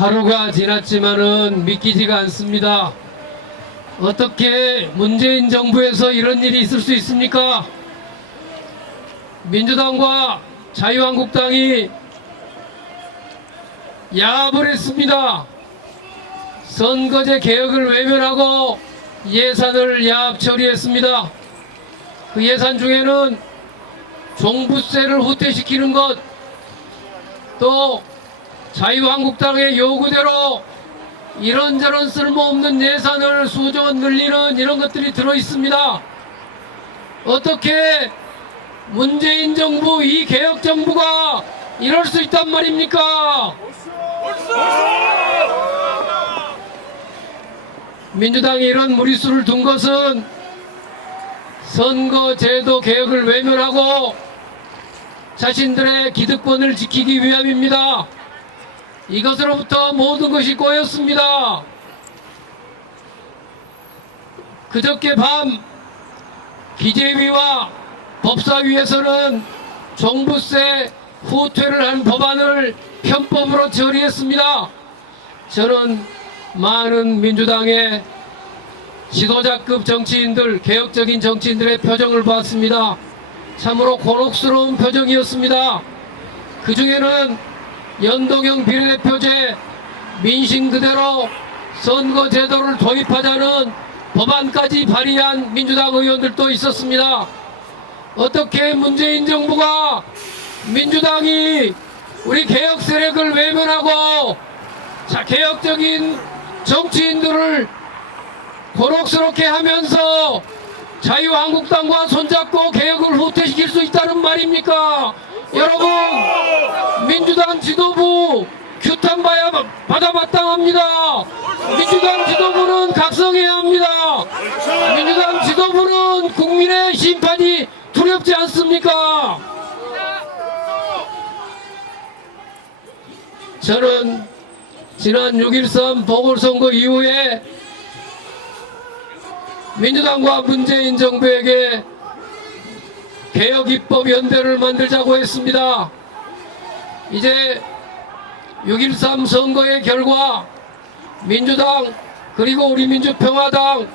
하루가 지났지만은 믿기지가 않습니다. 어떻게 문재인 정부에서 이런 일이 있을 수 있습니까? 민주당과 자유한국당이 야합을 했습니다. 선거제 개혁을 외면하고 예산을 야합 처리했습니다. 그 예산 중에는 종부세를 후퇴시키는 것, 또 자유한국당의 요구대로 이런저런 쓸모없는 예산을 수조 원 늘리는 이런 것들이 들어있습니다. 어떻게 문재인 정부, 이 개혁 정부가 이럴 수 있단 말입니까? 민주당이 이런 무리수를 둔 것은 선거제도 개혁을 외면하고 자신들의 기득권을 지키기 위함입니다. 이것으로부터 모든 것이 꼬였습니다. 그저께 밤 기재위와 법사위에서는 종부세 후퇴를 한 법안을 편법으로 처리했습니다. 저는 많은 민주당의 지도자급 정치인들, 개혁적인 정치인들의 표정을 봤습니다. 참으로 곤혹스러운 표정이었습니다. 그 중에는 연동형 비례대표제, 민심 그대로 선거제도를 도입하자는 법안까지 발의한 민주당 의원들도 있었습니다. 어떻게 문재인 정부가, 민주당이 우리 개혁 세력을 외면하고 개혁적인 정치인들을 곤혹스럽게 하면서 자유한국당과 손잡고 개혁을 후퇴시킬 수 있다는 말입니까? 여러분, 민주당 지도부 규탄 받아 마땅합니다. 민주당 지도부는 각성해야 합니다. 민주당 지도부는 국민의 심판이 두렵지 않습니까? 저는 지난 6.13 보궐선거 이후에 민주당과 문재인 정부에게 개혁입법연대를 만들자고 했습니다. 이제 6.13 선거의 결과 민주당, 그리고 우리 민주평화당,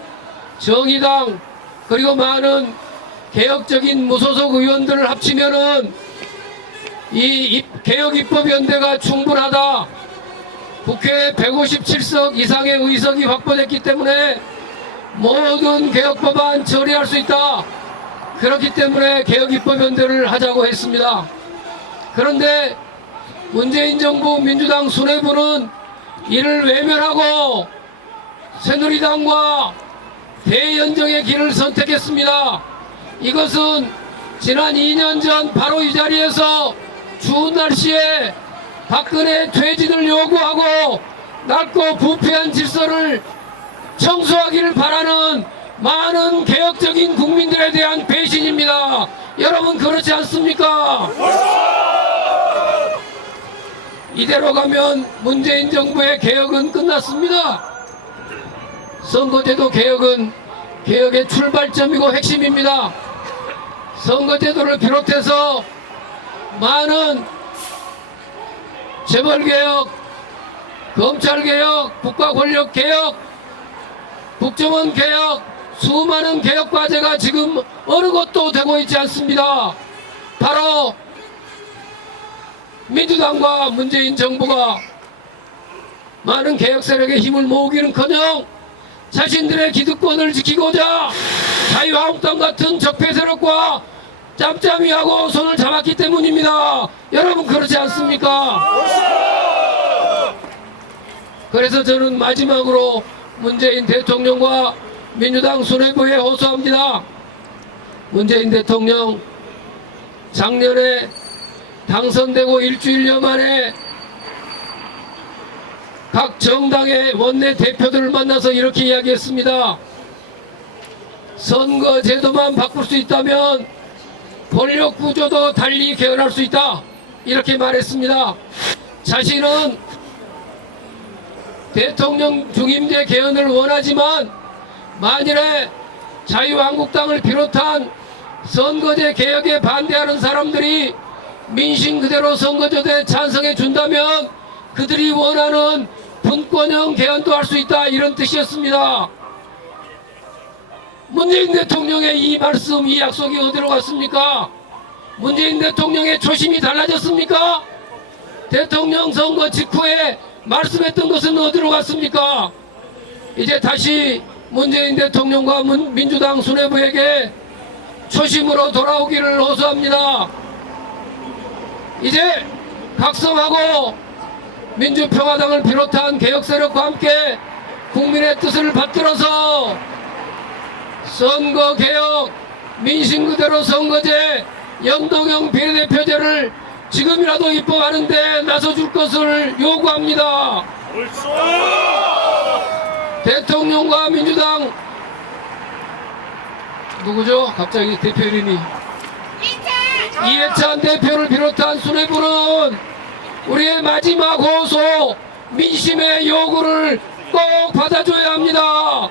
정의당, 그리고 많은 개혁적인 무소속 의원들을 합치면은 이 개혁입법연대가 충분하다. 국회 157석 이상의 의석이 확보됐기 때문에 모든 개혁법안 처리할 수 있다. 그렇기 때문에 개혁입법연대를 하자고 했습니다. 그런데 문재인 정부 민주당 수뇌부는 이를 외면하고 새누리당과 대연정의 길을 선택했습니다. 이것은 지난 2년 전 바로 이 자리에서 추운 날씨에 박근혜 퇴진을 요구하고 낡고 부패한 질서를 청소하기를 바라는 많은 개혁적인 국민들에 대한 배신입니다. 여러분, 그렇지 않습니까? 이대로 가면 문재인 정부의 개혁은 끝났습니다. 선거제도 개혁은 개혁의 출발점이고 핵심입니다. 선거제도를 비롯해서 많은 재벌개혁, 검찰개혁, 국가권력개혁, 국정원 개혁, 수많은 개혁 과제가 지금 어느 것도 되고 있지 않습니다. 바로 민주당과 문재인 정부가 많은 개혁 세력의 힘을 모으기는커녕 자신들의 기득권을 지키고자 자유한국당 같은 적폐 세력과 짬짬이하고 손을 잡았기 때문입니다. 여러분, 그렇지 않습니까? 그래서 저는 마지막으로 문재인 대통령과 민주당 수뇌부에 호소합니다. 문재인 대통령, 작년에 당선되고 일주일여 만에 각 정당의 원내 대표들을 만나서 이렇게 이야기했습니다. 선거제도만 바꿀 수 있다면 권력 구조도 달리 개헌할 수 있다. 이렇게 말했습니다. 자신은 대통령 중임제 개헌을 원하지만 만일에 자유한국당을 비롯한 선거제 개혁에 반대하는 사람들이 민심 그대로 선거제도에 찬성해 준다면 그들이 원하는 분권형 개헌도 할 수 있다, 이런 뜻이었습니다. 문재인 대통령의 이 말씀, 이 약속이 어디로 갔습니까? 문재인 대통령의 초심이 달라졌습니까? 대통령 선거 직후에 말씀했던 것은 어디로 갔습니까? 이제 다시 문재인 대통령과 민주당 수뇌부에게 초심으로 돌아오기를 호소합니다. 이제 각성하고 민주평화당을 비롯한 개혁세력과 함께 국민의 뜻을 받들어서 선거개혁, 민심 그대로 선거제, 연동형 비례대표제를 지금이라도 입법하는 데 나서줄 것을 요구합니다. 대통령과 민주당 누구죠? 갑자기 대표 이름이 이해찬 대표를 비롯한 수뇌부는 우리의 마지막 호소, 민심의 요구를 꼭 받아줘야 합니다.